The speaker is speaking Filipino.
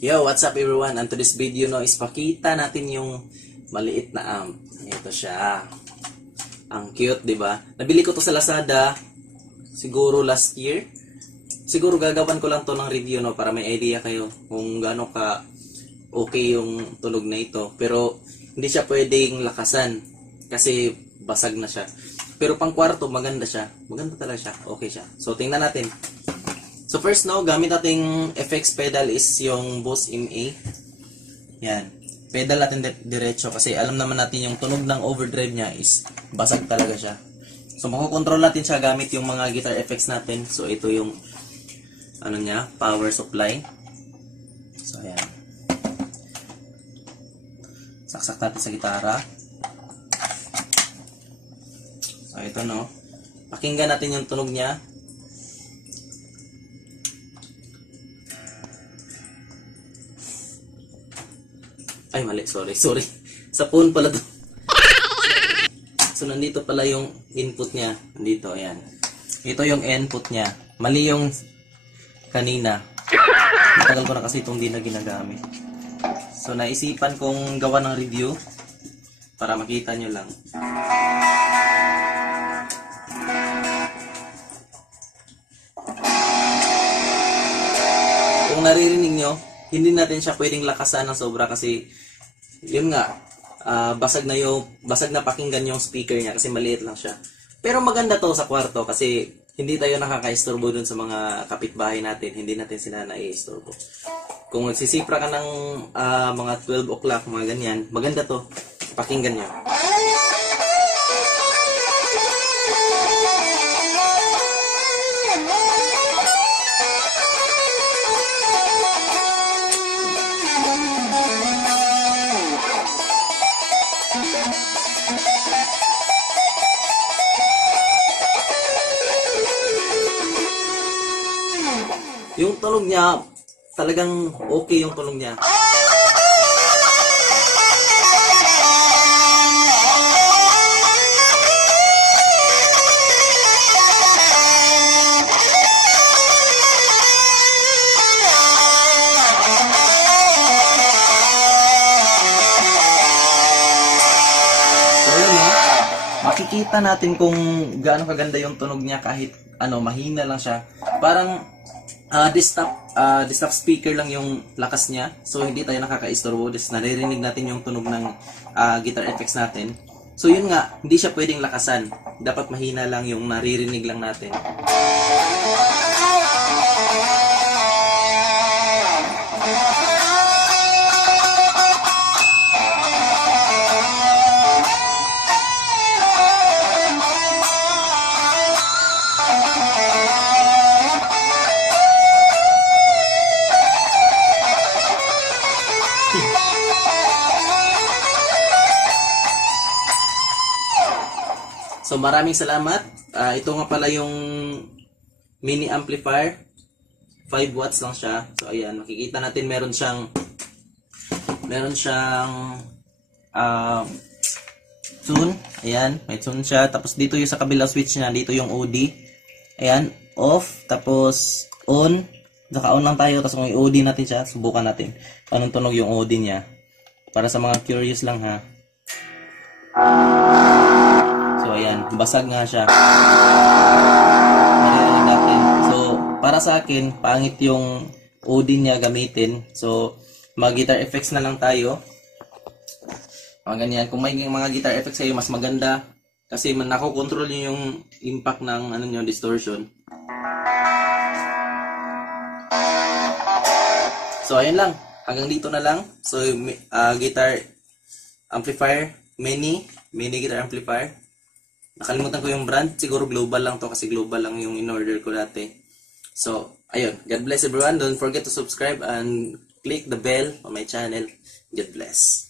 Yo, what's up everyone? And to this video no is pakita natin yung maliit na amp. Ito siya. Ang cute, 'di ba? Nabili ko to sa Lazada siguro last year. Siguro gagawan ko lang to ng review no para may idea kayo kung gaano ka okay yung tunog na ito. Pero hindi siya pwedeng lakasan kasi basag na siya. Pero pang kwarto maganda siya. Maganda talaga siya. Okay siya. So tingnan natin. So first no, gamit nating FX pedal is yung Boss MA. Yan. Pedal natin diretso kasi alam naman natin yung tunog ng overdrive niya is basag talaga siya. So makokontrol natin siya gamit yung mga guitar effects natin. So ito yung ano niya, power supply. So ayan. Saksak natin sa gitara. So ito no. Pakinggan natin yung tunog niya. Ay, mali. Sorry. Sa phone pala to. So, nandito pala yung input niya. Nandito, ayan. Ito yung input niya. Mali yung kanina. Matagal ko na kasi itong di na ginagamit. So, naisipan kong gawa ng review para makita nyo lang. Kung naririnig nyo, hindi natin siya pwedeng lakasan ng sobra kasi yun nga, basag na pakinggan yung speaker niya kasi maliit lang siya. Pero maganda to sa kwarto kasi hindi tayo nakakaistorbo dun sa mga kapitbahay natin, hindi natin sila naiistorbo. Kung nagsisipra ka ng mga 12 o'clock, mga ganyan, maganda to, pakinggan nyo. Yung tunog niya, talagang okay yung tunog niya. So yun makikita natin kung gaano kaganda yung tunog niya kahit mahina lang siya. Parang desktop speaker lang yung lakas niya. So hindi tayo nakakaistorbo. Naririnig natin yung tunog ng guitar effects natin. So yun nga, hindi siya pwedeng lakasan. Dapat mahina lang yung naririnig lang natin. So maraming salamat. Ito nga pala yung mini amplifier. 5 watts lang siya. So ayan, makikita natin meron siyang tune. Ayan, may tune siya. Tapos dito yung sa kabilang switch niya, dito yung OD. Ayan, off, tapos on. Saka on lang tayo, tapos kung i-OD natin siya, subukan natin anong tunog yung OD niya. Para sa mga curious lang ha. So ayan, basag nga siya. Maririnig natin. So para sa akin, pangit yung OD niya gamitin. So mga guitar effects na lang tayo. Mga ganyan. Kung may mga guitar effects kayo, mas maganda. Kasi nakokontrol nyo yung impact ng distortion. So ayan lang. Hanggang dito na lang. So guitar amplifier, mini guitar amplifier. Nakalimutan ko yung brand. Siguro global lang to kasi global lang yung in-order ko dati. So, ayun. God bless everyone. Don't forget to subscribe and click the bell on my channel. God bless.